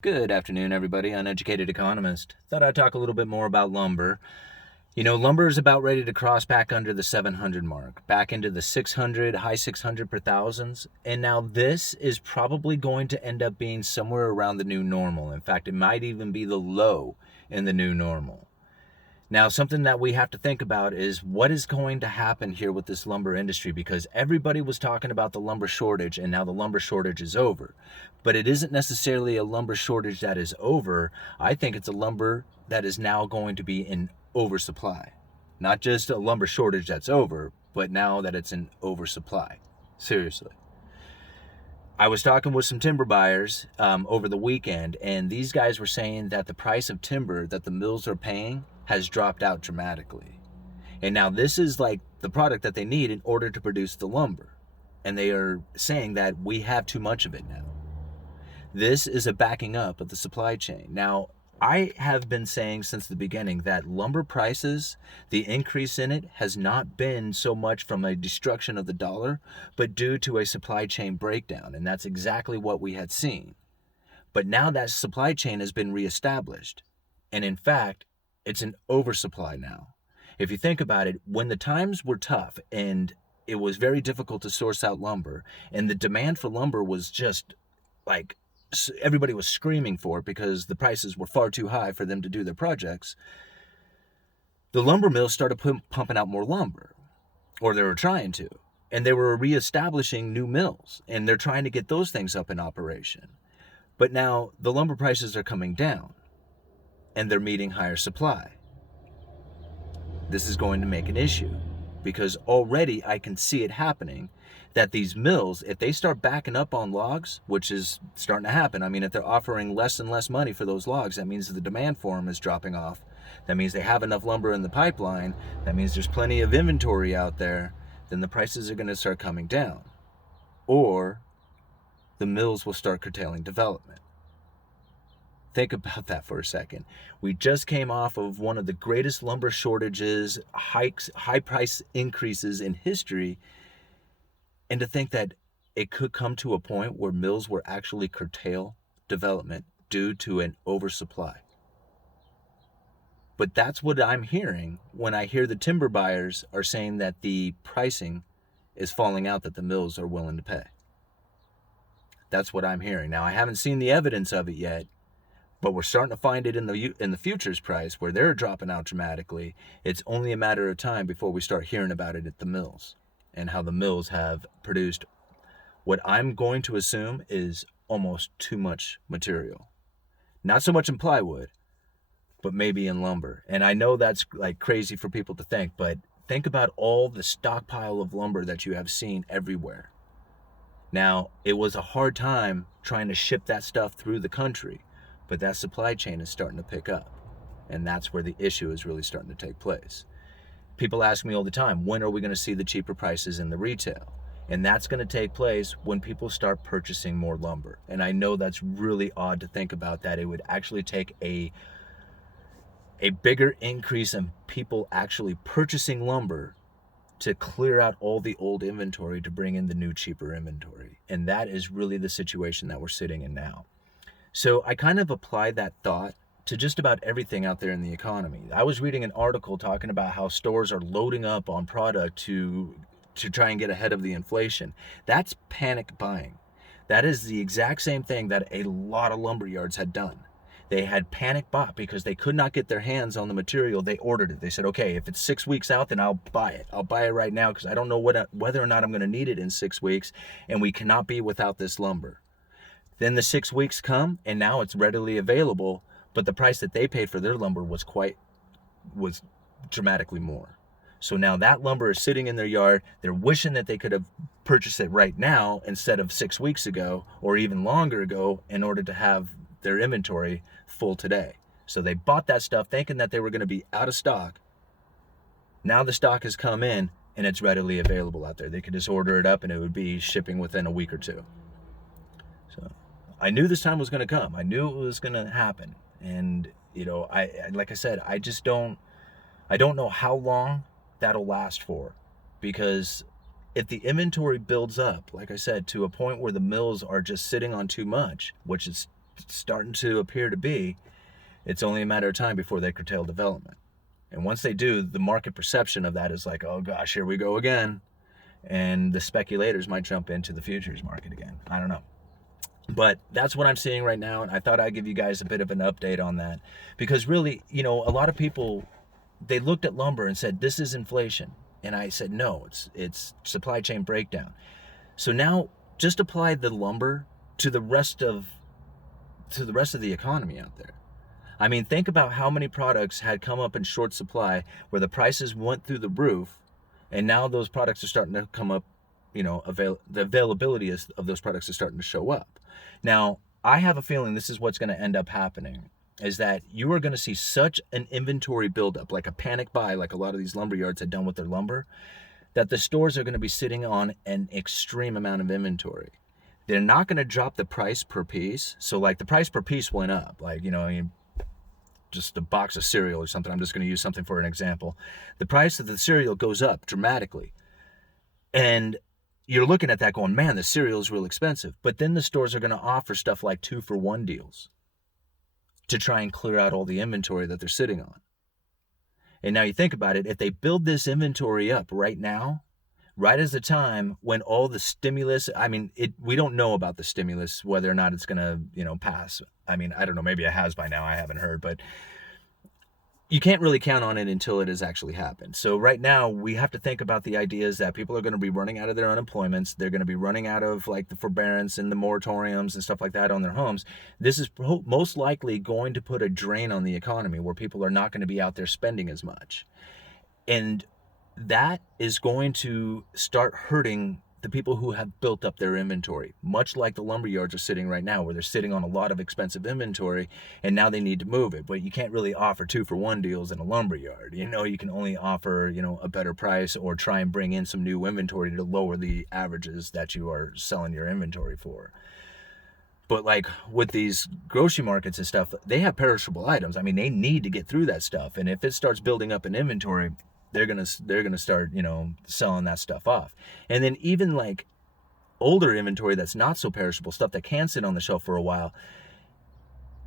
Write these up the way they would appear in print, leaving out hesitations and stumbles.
Good afternoon, everybody. Uneducated Economist. Thought I'd talk a little bit more about lumber. Lumber is about ready to cross back under the 700 mark, back into the 600, high 600 per thousands. And now this is probably going to end up being somewhere around the new normal. In fact, it might even be the low in the new normal. Now, something that we have to think about is what is going to happen here with this lumber industry, because everybody was talking about the lumber shortage and now the lumber shortage is over. But it isn't necessarily a lumber shortage that is over. I think it's a lumber that is now going to be in oversupply. Not just a lumber shortage that's over, but now that it's in oversupply. Seriously. I was talking with some timber buyers over the weekend, and these guys were saying that the price of timber that the mills are paying has dropped out dramatically. And now this is like the product that they need in order to produce the lumber. And they are saying that we have too much of it now. This is a backing up of the supply chain. Now, I have been saying since the beginning that lumber prices, the increase in it has not been so much from a destruction of the dollar, but due to a supply chain breakdown. And that's exactly what we had seen. But now that supply chain has been reestablished. And in fact, it's an oversupply now. If you think about it, when the times were tough and it was very difficult to source out lumber, and the demand for lumber was just like everybody was screaming for it because the prices were far too high for them to do their projects, the lumber mills started pumping out more lumber, or they were trying to. And they were reestablishing new mills, and they're trying to get those things up in operation. But now the lumber prices are coming down, and they're meeting higher supply. This is going to make an issue, because already I can see it happening, that these mills, if they start backing up on logs, which is starting to happen, I mean, if they're offering less and less money for those logs, that means the demand for them is dropping off. That means they have enough lumber in the pipeline. That means there's plenty of inventory out there. Then the prices are going to start coming down. Or the mills will start curtailing development. Think about that for a second. We just came off of one of the greatest lumber shortages, high price increases in history. And to think that it could come to a point where mills will actually curtail development due to an oversupply. But that's what I'm hearing when I hear the timber buyers are saying that the pricing is falling out that the mills are willing to pay. That's what I'm hearing. Now, I haven't seen the evidence of it yet, but we're starting to find it in the futures price where they're dropping out dramatically. It's only a matter of time before we start hearing about it at the mills, and how the mills have produced what I'm going to assume is almost too much material. Not so much in plywood, but maybe in lumber. And I know that's like crazy for people to think, but think about all the stockpile of lumber that you have seen everywhere. Now, it was a hard time trying to ship that stuff through the country, but that supply chain is starting to pick up. And that's where the issue is really starting to take place. People ask me all the time, when are we going to see the cheaper prices in the retail? And that's going to take place when people start purchasing more lumber. And I know that's really odd to think about, that it would actually take a bigger increase in people actually purchasing lumber to clear out all the old inventory to bring in the new cheaper inventory. And that is really the situation that we're sitting in now. So I kind of applied that thought to just about everything out there in the economy. I was reading an article talking about how stores are loading up on product to try and get ahead of the inflation. That's panic buying. That is the exact same thing that a lot of lumber yards had done. They had panic bought because they could not get their hands on the material. They ordered it. They said, okay, if it's 6 weeks out, then I'll buy it. I'll buy it right now because I don't know whether or not I'm going to need it in 6 weeks, and we cannot be without this lumber. Then the 6 weeks come, and now it's readily available, but the price that they paid for their lumber was dramatically more. So now that lumber is sitting in their yard. They're wishing that they could have purchased it right now instead of 6 weeks ago or even longer ago in order to have their inventory full today. So they bought that stuff thinking that they were going to be out of stock. Now the stock has come in and it's readily available out there. They could just order it up and it would be shipping within a week or two. So I knew this time was going to come. I knew it was going to happen. And, like I said, I don't know how long that'll last for, because if the inventory builds up, like I said, to a point where the mills are just sitting on too much, which is starting to appear to be, it's only a matter of time before they curtail development. And once they do, the market perception of that is like, oh gosh, here we go again. And the speculators might jump into the futures market again. I don't know. But that's what I'm seeing right now, and I thought I'd give you guys a bit of an update on that. Because really, a lot of people, they looked at lumber and said, this is inflation. And I said, no, it's supply chain breakdown. So now just apply the lumber to the rest of the economy out there. I mean, think about how many products had come up in short supply where the prices went through the roof, and now those products are starting to come up, the availability of those products is starting to show up. Now, I have a feeling this is what's going to end up happening, is that you are going to see such an inventory buildup, like a panic buy, like a lot of these lumber yards had done with their lumber, that the stores are going to be sitting on an extreme amount of inventory. They're not going to drop the price per piece. So like the price per piece went up, like, just a box of cereal or something. I'm just going to use something for an example. The price of the cereal goes up dramatically. And you're looking at that going, man, the cereal is real expensive. But then the stores are going to offer stuff like 2-for-1 deals to try and clear out all the inventory that they're sitting on. And now you think about it, if they build this inventory up right now, right as the time when all the stimulus, we don't know about the stimulus, whether or not it's going to, pass. I don't know, maybe it has by now, I haven't heard, but you can't really count on it until it has actually happened. So right now we have to think about the ideas that people are going to be running out of their unemployments. They're going to be running out of like the forbearance and the moratoriums and stuff like that on their homes. This is most likely going to put a drain on the economy where people are not going to be out there spending as much. And that is going to start hurting the people who have built up their inventory, much like the lumber yards are sitting right now, where they're sitting on a lot of expensive inventory and now they need to move it. But you can't really offer 2-for-1 deals in a lumber yard. You can only offer, a better price or try and bring in some new inventory to lower the averages that you are selling your inventory for. But like with these grocery markets and stuff, they have perishable items. They need to get through that stuff. And if it starts building up in inventory, they're gonna start, selling that stuff off. And then even like older inventory that's not so perishable, stuff that can sit on the shelf for a while,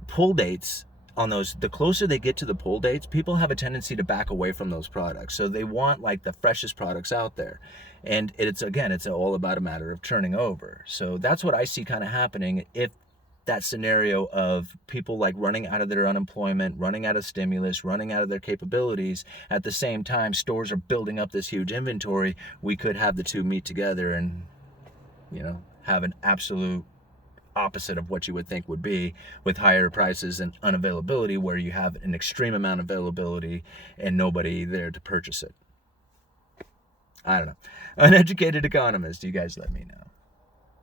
pull dates on those, the closer they get to the pull dates, people have a tendency to back away from those products. So they want like the freshest products out there. And it's all about a matter of turning over. So that's what I see kind of happening if that scenario of people like running out of their unemployment, running out of stimulus, running out of their capabilities. At the same time, stores are building up this huge inventory. We could have the two meet together and, have an absolute opposite of what you would think would be, with higher prices and unavailability, where you have an extreme amount of availability and nobody there to purchase it. I don't know. Uneducated Economist, you guys let me know.